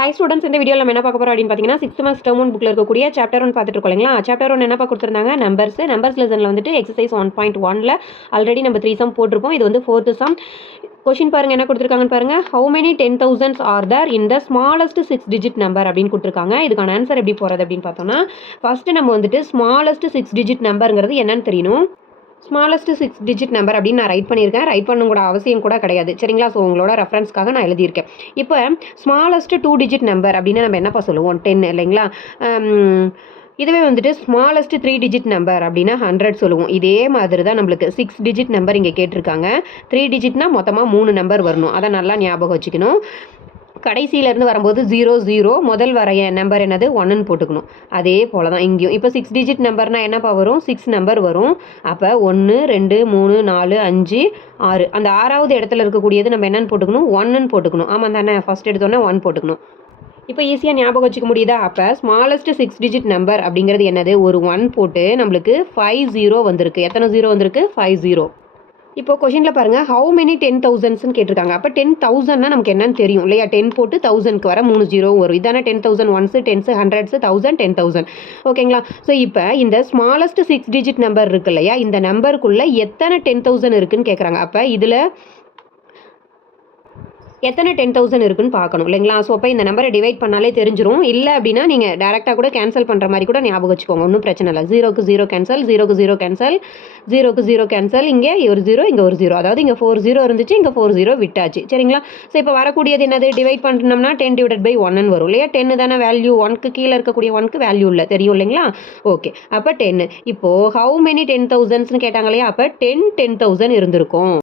High students இந்த வீடியோவில் நம்ம என்ன பார்க்க போகிறோம் அப்படின்னு பார்த்தீங்கன்னா 6th மார்க்ஸ் டேர்ம் 1 புக்கில் இருக்கக்கூடிய சாப்டர் 1 பார்த்துட்டு இருக்கோம் இல்லைங்களா. சாப்டர் 1 என்னப்பா கொடுத்துருந்தாங்க, நம்பர்ஸ் லெசனில் வந்துட்டு எக்ஸசைஸ் 1.1ல் ஆல்ரெடி நம்ம 3 சம் போட்டிருப்போம். இது வந்து 4th சம். கொஷின் பாருங்க என்ன கொடுத்துருக்காங்கன்னு பாருங்க. How many 10,000s are there in the smallest 6 digit number அப்படின்னு கொடுத்துருக்காங்க. இதுக்கான ஆன்சர் எப்படி போகிறது அப்படின்னு பார்த்தோம்னா, ஃபர்ஸ்ட் நம்ம வந்துட்டு ஸ்மாலஸ்ட் 6 டிஜிட் நம்பருங்கிறது என்னன்னு தெரியணும். ஸ்மாலஸ்ட் 6 டிஜிட் நம்பர் அப்படின்னு நான் ரைட் பண்ணியிருக்கேன். ரைட் பண்ணணும் கூட அவசியம் கூட கிடையாது சரிங்களா. ஸோ உங்களோட ரெஃபரன்ஸ்க்காக நான் எழுதியிருக்கேன். இப்போ ஸ்மாலஸ்ட் 2 டிஜிட் நம்பர் அப்படின்னு நம்ம என்னப்பா சொல்லுவோம், 10 இல்லைங்களா. இதுவே வந்துட்டு ஸ்மாலஸ்ட் 3 டிஜிட் நம்பர் அப்படின்னா 100 சொல்லுவோம். இதே மாதிரி தான் நம்மளுக்கு 6 டிஜிட் நம்பர் இங்கே கேட்டிருக்காங்க. 3 டிஜிட்னா மொத்தமாக 3 நம்பர் வரணும். அதை நல்லா ஞாபகம் வச்சுக்கணும். கடைசியிலேருந்து வரும்போது 00 முதல் வர நம்பர் என்னது 1ன்னு போட்டுக்கணும். அதே போல் தான் இங்கேயும். இப்போ 6 டிஜிட் நம்பர்னால் என்னப்பா வரும், 6 நம்பர் வரும். அப்போ 1 2 3 4 5 6 அந்த 6வது இடத்துல இருக்கக்கூடியது நம்ம என்னென்னு போட்டுக்கணும், 1ன்னு போட்டுக்கணும். ஆமாம் தானே, ஃபஸ்ட் எடுத்தோன்னே 1 போட்டுக்கணும். இப்போ ஈஸியாக ஞாபகம் வச்சுக்க முடியுதா. அப்போ ஸ்மாலஸ்ட் 6 டிஜிட் நம்பர் அப்படிங்கிறது என்னது, ஒரு 1 போட்டு நம்மளுக்கு 50 வந்திருக்கு. எத்தனை 0 வந்திருக்கு, 50. இப்போ கொஷினில் பாருங்கள், ஹவு மெனி 10,000ஸ்ன்னு கேட்டிருக்காங்க. அப்போ 10,000னா நமக்கு என்னன்னு தெரியும் இல்லையா. 10 போட்டு 1000க்கு வர 3 0 வரும். இதானே 10,000 ஒன்ஸு, 10s, 100s, 1000, 10,000 ஓகேங்களா. ஸோ இப்போ இந்த ஸ்மாலஸ்ட் 6 டிஜிட் நம்பர் இருக்கு இல்லையா, இந்த நம்பருக்குள்ளே எத்தனை 10,000 இருக்குன்னு கேட்குறாங்க. அப்போ இதில் எத்தனை 10,000 இருக்குன்னு பார்க்கணும் இல்லைங்களா. ஸோ அப்போ இந்த நம்பரை டிவைட் பண்ணாலே தெரிஞ்சிடும். இல்லை அப்படின்னா நீங்கள் டேரெக்டாக கூட கேன்சல் பண்ணுற மாதிரி கூட ஞாபகம் வச்சுக்கோங்க, ஒன்றும் பிரச்சனை இல்லை. 0க்கு 0 கேன்சல், 0க்கு 0 கேன்சல், 0க்கு 0 கேன்சல். இங்கே ஒரு 0, இங்கே ஒரு 0, அதாவது இங்கே 4 0 இருந்துச்சு, இங்கே 4 0 விட்டாச்சு சரிங்களா. ஸோ இப்போ வரக்கூடியது என்னது, டிவைட் பண்ணோம்னா 10/1 வரும் இல்லையா. 10 தானே வேல்யூ, 1க்கு கீழே இருக்கக்கூடிய 1க்கு வேல்யூ இல்லை, தெரியும் இல்லைங்களா. ஓகே, அப்போ 10. இப்போது ஹவு மெனி 10,000ஸ்ன்னு கேட்டாங்க இல்லையா. அப்போ 10,000 இருந்திருக்கும்.